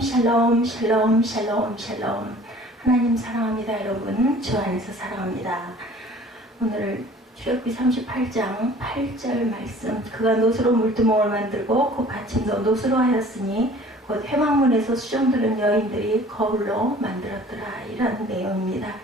샬롬 샬롬 샬롬 샬롬. 하나님 사랑합니다. 여러분 주 안에서 사랑합니다. 오늘 출애굽기 38장 8절 말씀, 그가 노스로 물두멍을 만들고 그 받침도 노스로 하였으니 곧 회막문에서 수종들은 여인들이 거울로 만들었더라. 이런 내용입니다.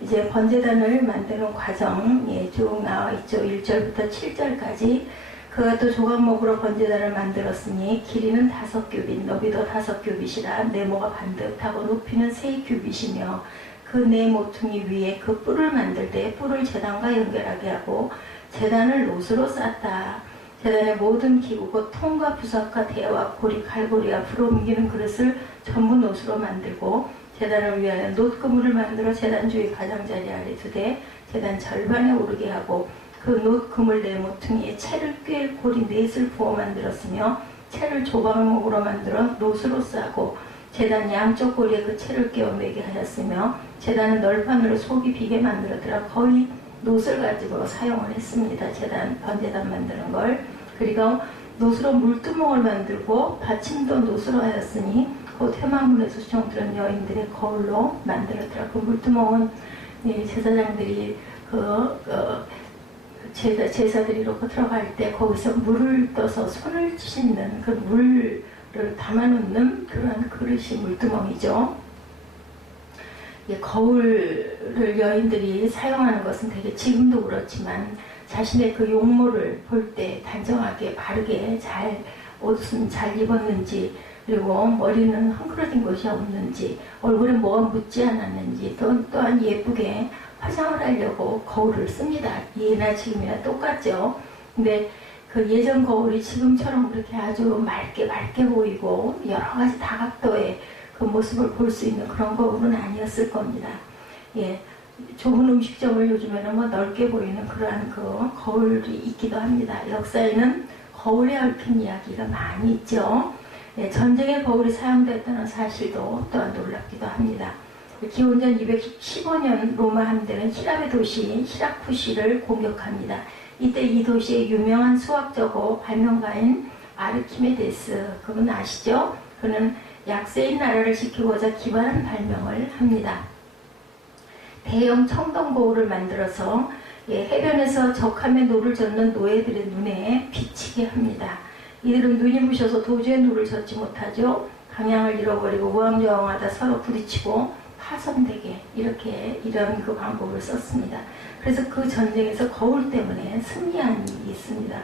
이제 번제단을 만드는 과정 쭉 나와 있죠. 1절부터 7절까지. 그가 또 조각목으로 번제단을 만들었으니 길이는 5규빗, 너비도 5규빗이라 네모가 반듯하고 높이는 3규빗이며 그 네 모퉁이 위에 그 뿔을 만들 때 뿔을 제단과 연결하게 하고 제단을 노스로 쌌다. 제단의 모든 기구 곧 통과 부석과 대와 고리, 칼고리와 불 옮기는 그릇을 전부 노스로 만들고 제단을 위하여 놋그물을 만들어 제단 주위 가장자리 아래 두되 제단 절반에 오르게 하고 그 놋그물 네 모퉁이에 채를 꿰 고리 넷을 부어 만들었으며 채를 조각목으로 만들어 놋으로 싸고 제단 양쪽 고리에 그 채를 끼워 매게 하였으며 제단은 널판으로 속이 비게 만들었더라. 거의 놋을 가지고 사용을 했습니다. 제단, 번제단 만드는 걸. 그리고 놋으로 물두멍을 만들고 받침도 놋으로 하였으니 곧 회막문에서 수종들은 여인들의 거울로 만들었더라. 그 물두멍은 제사장들이 제사들이 이렇게 들어갈 때 거기서 물을 떠서 손을 씻는 그 물을 담아놓는 그런 그릇이 물두멍이죠. 거울을 여인들이 사용하는 것은 되게 지금도 그렇지만 자신의 그 용모를 볼 때 단정하게 바르게 옷은 잘 입었는지, 그리고 머리는 헝클어진 것이 없는지, 얼굴에 뭐가 묻지 않았는지, 또한 예쁘게 화장을 하려고 거울을 씁니다. 예나 지금이나 똑같죠. 근데 그 예전 거울이 지금처럼 그렇게 아주 맑게 보이고 여러 가지 다각도의 그 모습을 볼 수 있는 그런 거울은 아니었을 겁니다. 좁은 음식점을 요즘에는 뭐 넓게 보이는 그러한 그 거울이 있기도 합니다. 역사에는 거울에 얽힌 이야기가 많이 있죠. 전쟁에 거울이 사용됐다는 사실도 또한 놀랍기도 합니다. 기원전 215년 로마 함대는 히랍의 도시 시라쿠시를 공격합니다. 이때 이 도시의 유명한 수학자고 발명가인 아르키메데스, 그분 아시죠? 그는 약세인 나라를 지키고자 기발한 발명을 합니다. 대형 청동 거울을 만들어서 해변에서 적함에 노를 젓는 노예들의 눈에 비치게 합니다. 이들은 눈이 부셔서 도저히 노를 젓지 못하죠. 방향을 잃어버리고 우왕좌왕하다 서로 부딪히고 파손되게 이런 그 방법을 썼습니다. 그래서 그 전쟁에서 거울 때문에 승리한 일이 있습니다.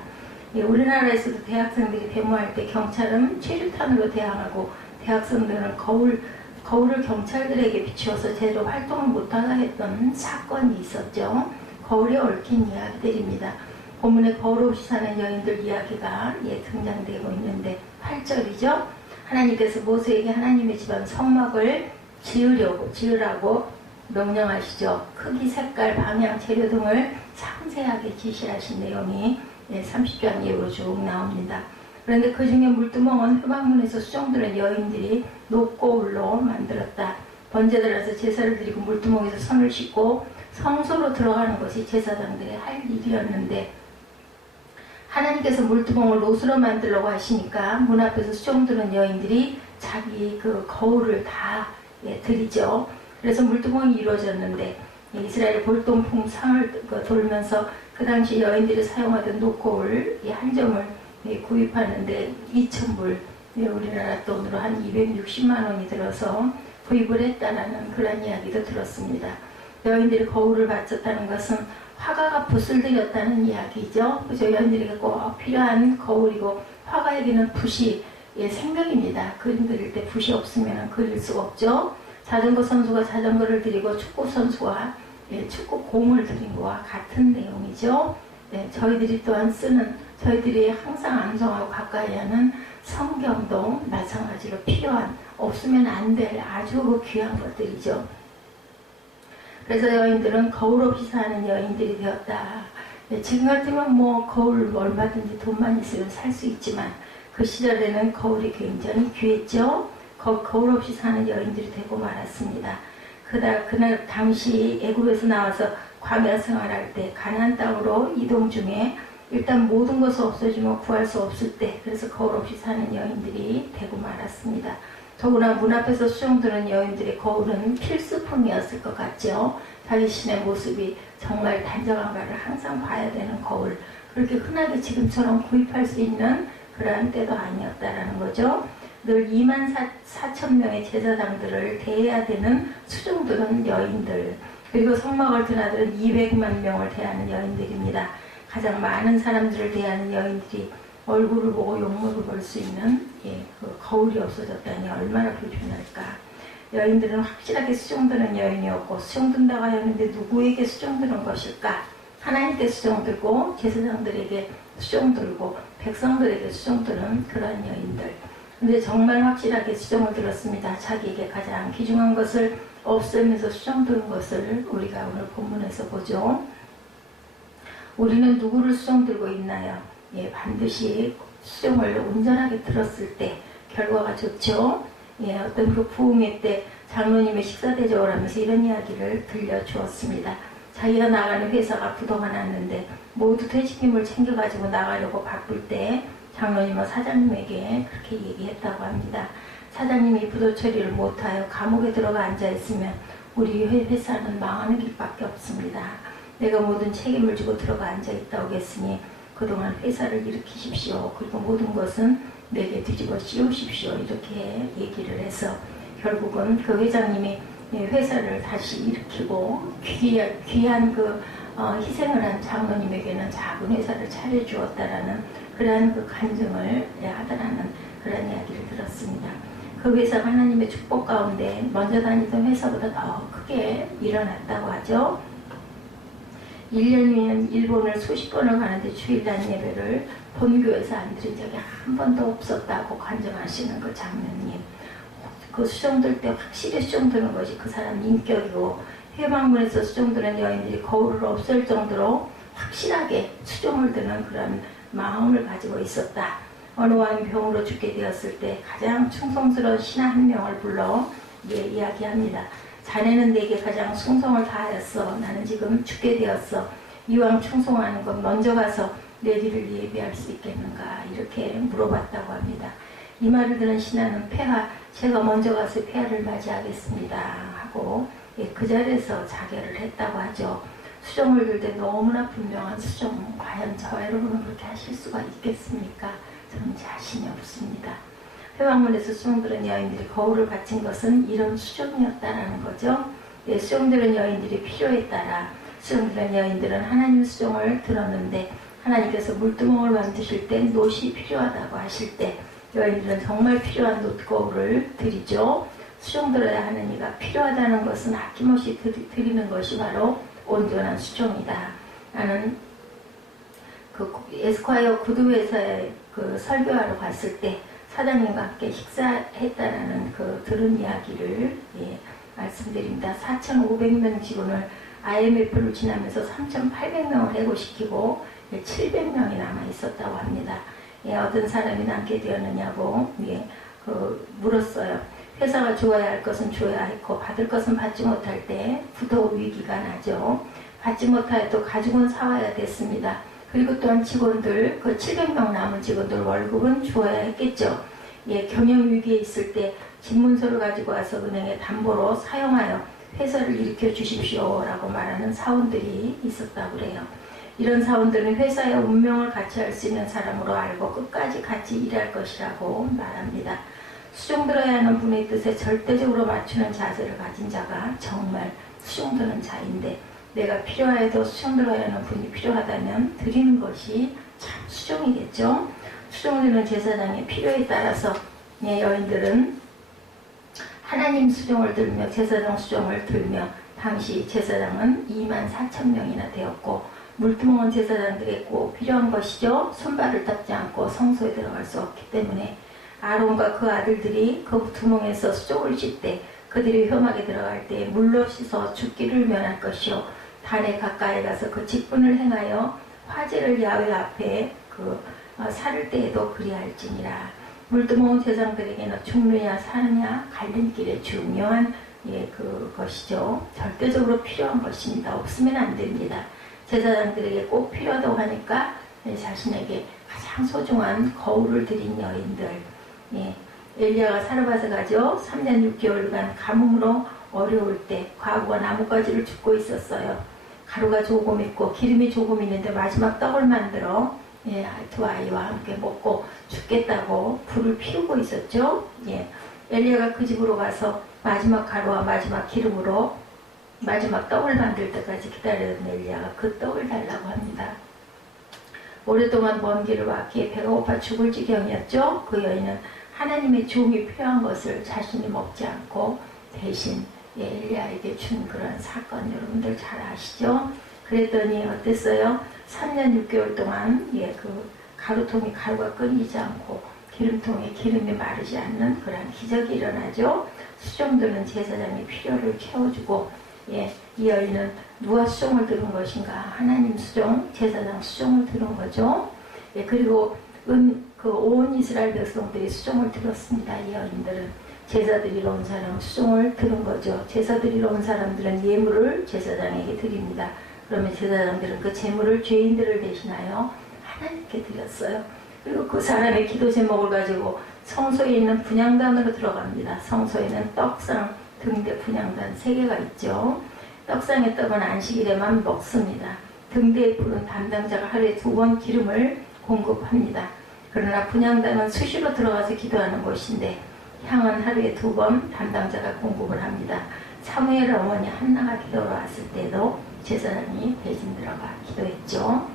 우리나라에서도 대학생들이 데모할 때 경찰은 최루탄으로 대항하고 대학생들은 거울을 경찰들에게 비추어서 제대로 활동을 못하게 했던 사건이 있었죠. 거울에 얽힌 이야기들입니다. 본문에 거울 없이 사는 여인들 이야기가 등장되고 있는데 8절이죠. 하나님께서 모세에게 하나님의 집안 성막을 지으라고 명령하시죠. 크기, 색깔, 방향, 재료 등을 상세하게 지시하신 내용이 30장 이후로 쭉 나옵니다. 그런데 그 중에 물두멍은 회막문에서 수종들은 여인들이 놋거울로 만들었다. 번제들에서 제사를 드리고 물두멍에서 손을 씻고 성소로 들어가는 것이 제사장들의 할 일이었는데 하나님께서 물두멍을 놋으로 만들려고 하시니까 문 앞에서 수종들은 여인들이 자기 그 거울을 다 드리죠. 그래서 물두멍이 이루어졌는데 이스라엘 볼동풍 상을 돌면서 그 당시 여인들이 사용하던 놋거울 한 점을 구입하는데 2,000불, 우리나라 돈으로 한 260만 원이 들어서 구입을 했다라는 그런 이야기도 들었습니다. 여인들이 거울을 바쳤다는 것은 화가가 붓을 들였다는 이야기죠. 그죠? 여인들에게 꼭 필요한 거울이고 화가에게는 붓이 생명입니다. 그림 그릴 때 붓이 없으면 그릴 수가 없죠. 자전거 선수가 자전거를 드리고 축구 선수가 축구 공을 드린 것과 같은 내용이죠. 저희들이 또한 저희들이 항상 암송하고 가까이 하는 성경도 마찬가지로 필요한, 없으면 안 될 아주 귀한 것들이죠. 그래서 여인들은 거울 없이 사는 여인들이 되었다. 지금 같으면 뭐 거울 얼마든지 돈만 있으면 살 수 있지만 그 시절에는 거울이 굉장히 귀했죠. 거울 없이 사는 여인들이 되고 말았습니다. 그날 당시 애굽에서 나와서 광야 생활할 때 가나안 땅으로 이동 중에 일단 모든 것을 없어지면 구할 수 없을 때, 그래서 거울 없이 사는 여인들이 되고 말았습니다. 더구나 문 앞에서 수종드는 여인들의 거울은 필수품이었을 것 같죠. 자신의 모습이 정말 단정한가를 항상 봐야 되는 거울. 그렇게 흔하게 지금처럼 구입할 수 있는 그러한 때도 아니었다라는 거죠. 늘 2만 4천 명의 제사장들을 대해야 되는 수종드는 여인들, 그리고 성막을 든 아들은 200만 명을 대하는 여인들입니다. 가장 많은 사람들을 대하는 여인들이 얼굴을 보고 용모를 볼 수 있는 그 거울이 없어졌다니 얼마나 불편할까. 여인들은 확실하게 수종드는 여인이었고, 수종든다고 하였는데 누구에게 수종드는 것일까? 하나님께 수종들고 제사장들에게 수종들고 백성들에게 수종드는 그런 여인들. 근데 정말 확실하게 수종을 들었습니다. 자기에게 가장 귀중한 것을 없애면서 수종드는 것을 우리가 오늘 본문에서 보죠. 우리는 누구를 수종들고 있나요? 반드시 수종을 온전하게 들었을 때 결과가 좋죠. 어떤 그 부흥회 때 장로님의 식사 대접을 하면서 이런 이야기를 들려주었습니다. 자기가 나가는 회사가 부도가 났는데 모두 퇴직금을 챙겨가지고 나가려고 바쁠 때 장로님은 사장님에게 그렇게 얘기했다고 합니다. 사장님이 부도 처리를 못하여 감옥에 들어가 앉아있으면 우리 회사는 망하는 길밖에 없습니다. 내가 모든 책임을 지고 들어가 앉아있다 오겠으니 그동안 회사를 일으키십시오. 그리고 모든 것은 내게 뒤집어 씌우십시오. 이렇게 얘기를 해서 결국은 그 회장님이 회사를 다시 일으키고 귀한 그 희생을 한 장로님에게는 작은 회사를 차려주었다라는 그러한 그 간증을 하더라는 그런 이야기를 들었습니다. 그 회사가 하나님의 축복 가운데 먼저 다니던 회사보다 더 크게 일어났다고 하죠. 1년이면 일본을 수십 번을 가는데 주일날 예배를 본교에서 안 드린 적이 한 번도 없었다고 간증하시는 그 장로님. 그 수종들 때 확실히 수종드는 것이 그 사람 인격이고, 회망문에서 수종드는 여인들이 거울을 없앨 정도로 확실하게 수종을 드는 그런 마음을 가지고 있었다. 어느 왕이 병으로 죽게 되었을 때 가장 충성스러운 신하 한 명을 불러 이야기합니다. 자네는 내게 가장 충성을 다하였어. 나는 지금 죽게 되었어. 이왕 충성하는 건 먼저 가서 내 뒤를 예비할 수 있겠는가, 이렇게 물어봤다고 합니다. 이 말을 들은 신하는 제가 먼저 가서 폐하를 맞이하겠습니다 하고 그 자리에서 자결을 했다고 하죠. 수종을 들 때 너무나 분명한 수종, 과연 저 여러분은 그렇게 하실 수가 있겠습니까? 저는 자신이 없습니다. 회방문에서 수종들은 여인들이 거울을 바친 것은 이런 수종이었다라는 거죠. 수종들은 여인들이 필요에 따라 수종들은 여인들은 하나님 수종을 들었는데, 하나님께서 물두멍을 만드실 때 놋이 필요하다고 하실 때 여인들은 정말 필요한 놋거울을 드리죠. 수종들어야 하는 이가 필요하다는 것은 아낌없이 드리는 것이 바로 온전한 수종이다. 나는 그 에스콰이어 구두회사에 그 설교하러 갔을 때 사장님과 함께 식사했다라는 그 들은 이야기를 말씀드립니다. 4,500명 직원을 IMF를 지나면서 3,800명을 해고시키고 700명이 남아 있었다고 합니다. 어떤 사람이 남게 되었느냐고 물었어요. 회사가 좋아야 할 것은 줘야 했고 받을 것은 받지 못할 때 부도 위기가 나죠. 받지 못하여도 가죽은 사와야 됐습니다. 그리고 또한 직원들, 그 700명 남은 직원들 월급은 주어야 했겠죠. 경영 위기에 있을 때 집문서를 가지고 와서 은행에 담보로 사용하여 회사를 일으켜 주십시오 라고 말하는 사원들이 있었다고 그래요. 이런 사원들은 회사의 운명을 같이 할 수 있는 사람으로 알고 끝까지 같이 일할 것이라고 말합니다. 수종들어야 하는 분의 뜻에 절대적으로 맞추는 자세를 가진 자가 정말 수종드는 자인데, 내가 필요하여도 수종들어야 하는 분이 필요하다면 드리는 것이 참 수종이겠죠. 수종드는 제사장의 필요에 따라서 여인들은 하나님 수종을 들며 제사장 수종을 들며, 당시 제사장은 2만 4천 명이나 되었고 물두멍은 제사장들에게 꼭 필요한 것이죠. 손발을 닦지 않고 성소에 들어갈 수 없기 때문에 아론과 그 아들들이 그 두멍에서 수종을 쉴 때 그들이 혐하게 들어갈 때 물로 씻어 죽기를 면할 것이요, 단에 가까이 가서 그 직분을 행하여 화제를 야훼 앞에 살을 때에도 그리할지니라. 물두멍은 제사장들에게는 죽느냐 사느냐 갈림길의 중요한 그것이죠. 절대적으로 필요한 것입니다. 없으면 안 됩니다. 제사장들에게 꼭 필요하다고 하니까 자신에게 가장 소중한 거울을 드린 여인들, 엘리야가 사르밧에 가죠. 3년 6개월간 가뭄으로 어려울 때 과부가 나뭇가지를 줍고 있었어요. 가루가 조금 있고 기름이 조금 있는데 마지막 떡을 만들어 두 아이와 함께 먹고 죽겠다고 불을 피우고 있었죠. 엘리야가 그 집으로 가서 마지막 가루와 마지막 기름으로 마지막 떡을 만들 때까지 기다렸던 엘리야가 그 떡을 달라고 합니다. 오랫동안 먼 길을 왔기에 배가 고파 죽을 지경이었죠. 그 여인은 하나님의 종이 필요한 것을 자신이 먹지 않고 대신 엘리야에게 준 그런 사건 여러분들 잘 아시죠? 그랬더니 어땠어요? 3년 6개월 동안 그 가루통에 가루가 끊이지 않고 기름통에 기름이 마르지 않는 그런 기적이 일어나죠. 수종들은 제사장이 필요를 채워주고 이 여인은 누가 수종을 들은 것인가? 하나님 수종, 제사장 수종을 들은 거죠. 그리고 그 온 이스라엘 백성들이 수종을 들었습니다. 이 여인들은 제사 드리러 온 사람 수종을 들은 거죠. 제사 드리러 온 사람들은 예물을 제사장에게 드립니다. 그러면 제사장들은 그 제물을 죄인들을 대신하여 하나님께 드렸어요. 그리고 그 사람의 기도 제목을 가지고 성소에 있는 분향단으로 들어갑니다. 성소에는 떡상, 등대 분향단 3개가 있죠. 떡상의 떡은 안식일에만 먹습니다. 등대에 부른 담당자가 하루에 2번 기름을 공급합니다. 그러나 분향단은 수시로 들어가서 기도하는 곳인데 향은 하루에 2번 담당자가 공급을 합니다. 사무엘 어머니 한나가 기도로 왔을 때도 제사장이 대신 들어가 기도했죠.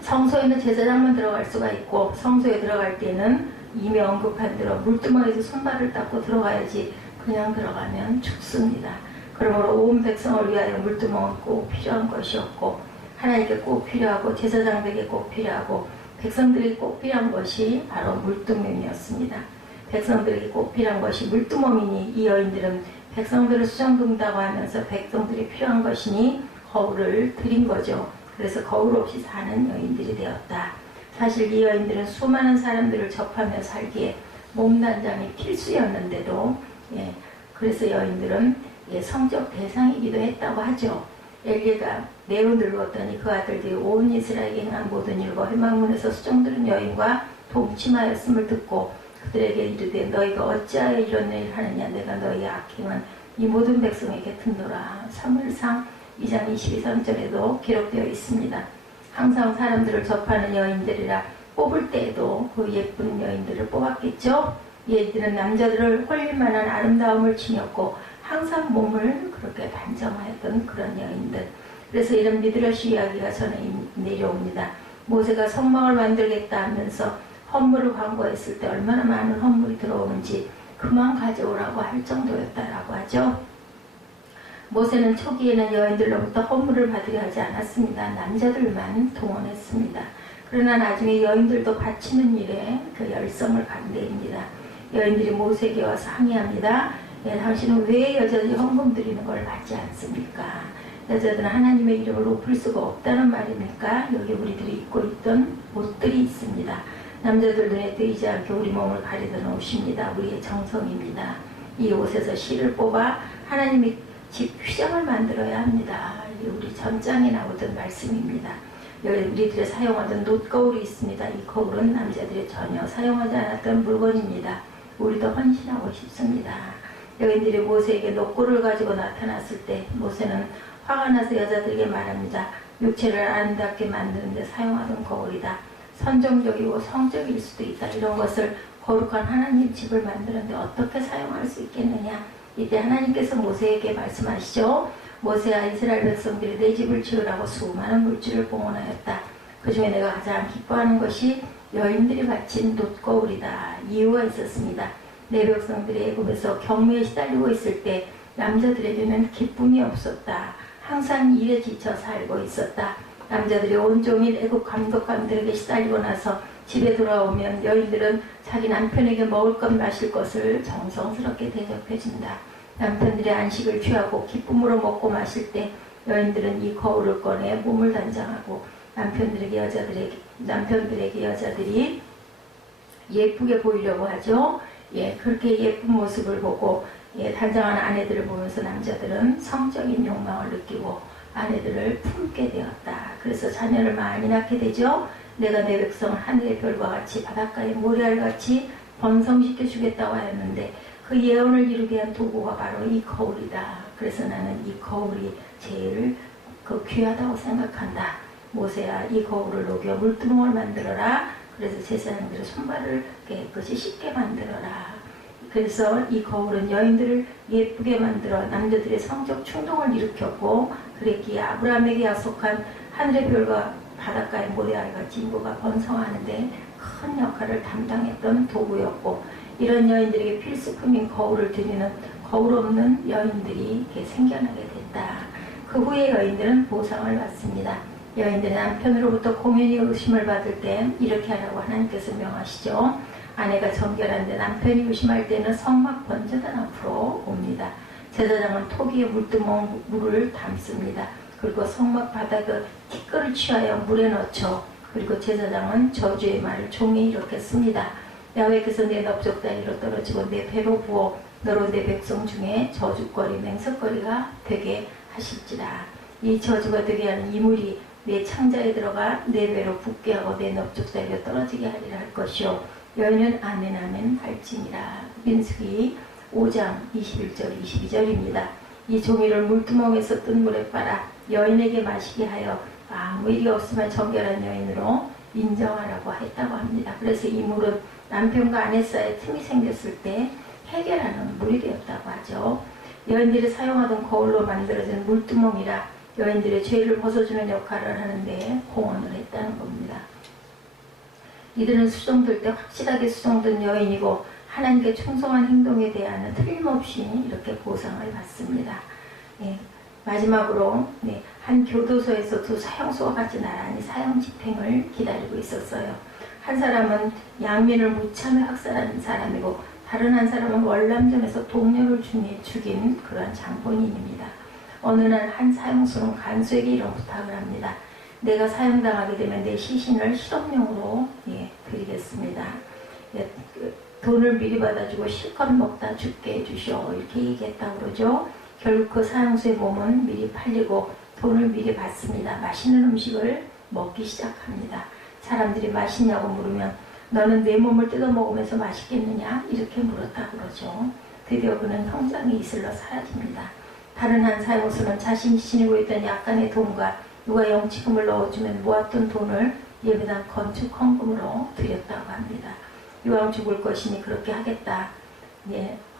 성소에는 제사장만 들어갈 수가 있고 성소에 들어갈 때는 이미 언급한 대로 물두멍에서 손발을 닦고 들어가야지 그냥 들어가면 죽습니다. 그러므로 온 백성을 위하여 물두멍은 꼭 필요한 것이었고 하나님께 꼭 필요하고 제사장들에게 꼭 필요하고 백성들에게 꼭 필요한 것이 바로 물두멍이었습니다. 백성들에게 꼭 필요한 것이 물두멍이니 이 여인들은 백성들을 수정금다고 하면서 백성들이 필요한 것이니 거울을 드린 거죠. 그래서 거울 없이 사는 여인들이 되었다. 사실 이 여인들은 수많은 사람들을 접하며 살기에 몸단장이 필수였는데도 그래서 여인들은 성적 대상이기도 했다고 하죠. 엘리가 매우 늙었더니 그 아들들이 온 이스라엘에 행한 모든 일과 회막문에서 수종들은 여인과 동침하였음을 듣고 그들에게 이르되 너희가 어찌하여 이런 일을 하느냐 내가 너희의 악행은 이 모든 백성에게 듣노라. 사무엘상 2장 22~23절에도 기록되어 있습니다. 항상 사람들을 접하는 여인들이라 뽑을 때에도 그 예쁜 여인들을 뽑았겠죠. 얘들은 남자들을 홀릴 만한 아름다움을 지녔고 항상 몸을 그렇게 단정하였던 그런 여인들. 그래서 이런 미드러시 이야기가 전해 내려옵니다. 모세가 성막을 만들겠다 하면서 헌물을 광고했을 때 얼마나 많은 헌물이 들어오는지 그만 가져오라고 할 정도였다라고 하죠. 모세는 초기에는 여인들로부터 헌물을 받으려 하지 않았습니다. 남자들만 동원했습니다. 그러나 나중에 여인들도 바치는 일에 그 열성을 간대입니다. 여인들이 모세에게 와서 항의합니다. 당신은 왜 여자들이 헌금 드리는 걸 받지 않습니까? 여자들은 하나님의 이름을 높일 수가 없다는 말입니까? 여기 우리들이 입고 있던 옷들이 있습니다. 남자들 눈에 띄지 않게 우리 몸을 가리던 옷입니다. 우리의 정성입니다. 이 옷에서 실을 뽑아 하나님이 집 휘장을 만들어야 합니다. 우리 전장에 나오던 말씀입니다. 우리들이 사용하던 놋거울이 있습니다. 이 거울은 남자들이 전혀 사용하지 않았던 물건입니다. 우리도 헌신하고 싶습니다. 여인들이 모세에게 놋고를 가지고 나타났을 때 모세는 화가 나서 여자들에게 말합니다. 육체를 아름답게 만드는데 사용하던 거울이다. 선정적이고 성적일 수도 있다. 이런 것을 거룩한 하나님 집을 만드는데 어떻게 사용할 수 있겠느냐. 이때 하나님께서 모세에게 말씀하시죠. 모세와 이스라엘 백성들이 내 집을 지으라고 수많은 물질을 봉헌하였다. 그 중에 내가 가장 기뻐하는 것이 여인들이 바친 놋거울이다. 이유가 있었습니다. 내 백성들이 애굽에서 경무에 시달리고 있을 때 남자들에게는 기쁨이 없었다. 항상 일에 지쳐 살고 있었다. 남자들이 온종일 애굽 감독관들에게 시달리고 나서 집에 돌아오면 여인들은 자기 남편에게 먹을 것 마실 것을 정성스럽게 대접해준다. 남편들이 안식을 취하고 기쁨으로 먹고 마실 때 여인들은 이 거울을 꺼내 몸을 단장하고 남편들에게 여자들이 예쁘게 보이려고 하죠. 그렇게 예쁜 모습을 보고 단장하는 아내들을 보면서 남자들은 성적인 욕망을 느끼고 아내들을 품게 되었다. 그래서 자녀를 많이 낳게 되죠. 내가 내 백성을 하늘의 별과 같이 바닷가의 모래알같이 번성시켜 주겠다고 하였는데 그 예언을 이루게 한 도구가 바로 이 거울이다. 그래서 나는 이 거울이 제일 귀하다고 생각한다. 모세야, 이 거울을 녹여 물두멍을 만들어라. 그래서 제사장들의 손발을 깨끗이 씻게 만들어라. 그래서 이 거울은 여인들을 예쁘게 만들어 남자들의 성적 충동을 일으켰고, 그랬기에 아브라함에게 약속한 하늘의 별과 바닷가의 모래알같이 인구가 번성하는데 큰 역할을 담당했던 도구였고, 이런 여인들에게 필수품인 거울을 드리는 거울 없는 여인들이 생겨나게 됐다. 그 후에 여인들은 보상을 받습니다. 여인들의 남편으로부터 공연히 의심을 받을 때 이렇게 하라고 하나님께서 명하시죠. 아내가 정결한데 남편이 의심할 때는 성막 번제단 앞으로 옵니다. 제사장은 토기에 물두멍 물을 담습니다. 그리고 성막 바닥에 티끌을 취하여 물에 넣죠. 그리고 제사장은 저주의 말을 종이에 이렇게 씁니다. 야훼께서 내 넓적다리로 떨어지고 내 배로 부어 너로 내 백성 중에 저주거리 맹석거리가 되게 하실지라. 이 저주가 되게 하는 이 물이 내 창자에 들어가 내 배로 붓게 하고 내 넓적다리로 떨어지게 하리라 할 것이요 여인은 아멘 아멘 할지니라. 민수기 5장 21절 22절입니다. 이 종이를 물두멍에서 뜬 물에 빨아 여인에게 마시게 하여 아무 일이 없으면 정결한 여인으로 인정하라고 했다고 합니다. 그래서 이 물은 남편과 아내 사이에 틈이 생겼을 때 해결하는 물이 되었다고 하죠. 여인들이 사용하던 거울로 만들어진 물두멍이라 여인들의 죄를 벗어주는 역할을 하는데 공헌을 했다는 겁니다. 이들은 수정될 때 확실하게 수정된 여인이고 하나님께 충성한 행동에 대한 틀림없이 이렇게 보상을 받습니다. 마지막으로 한 교도소에서 두 사형수와 같이 나란히 사형 집행을 기다리고 있었어요. 한 사람은 양민을 무참히 학살한 사람이고 다른 한 사람은 월남전에서 동료를 죽인 그러한 장본인입니다. 어느 날 한 사형수는 간수에게 이런 부탁을 합니다. 내가 사형당하게 되면 내 시신을 실업용으로 드리겠습니다. 돈을 미리 받아주고 실컷 먹다 죽게 해주시오. 이렇게 얘기했다고 그러죠. 결국 그 사형수의 몸은 미리 팔리고 돈을 미리 받습니다. 맛있는 음식을 먹기 시작합니다. 사람들이 맛있냐고 물으면 너는 내 몸을 뜯어먹으면서 맛있겠느냐? 이렇게 물었다고 그러죠. 드디어 그는 형장에 이슬러 사라집니다. 다른 한 사형수는 자신이 지니고 있던 약간의 돈과 누가 영치금을 넣어주면 모았던 돈을 예배당 건축 헌금으로 드렸다고 합니다. 이왕 죽을 것이니 그렇게 하겠다.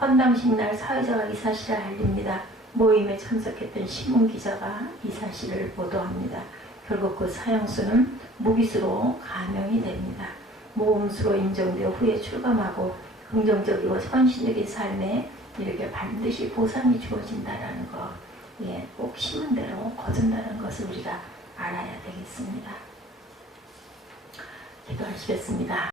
헌당식 날 사회자가 이 사실을 알립니다. 모임에 참석했던 신문기자가 이 사실을 보도합니다. 결국 그 사형수는 무기수로 감형이 됩니다. 모범수로 인정되어 후에 출감하고 긍정적이고 헌신적인 삶에 이렇게 반드시 보상이 주어진다는 것, 꼭 심은 대로 거둔다는 것을 우리가 알아야 되겠습니다. 기도하시겠습니다.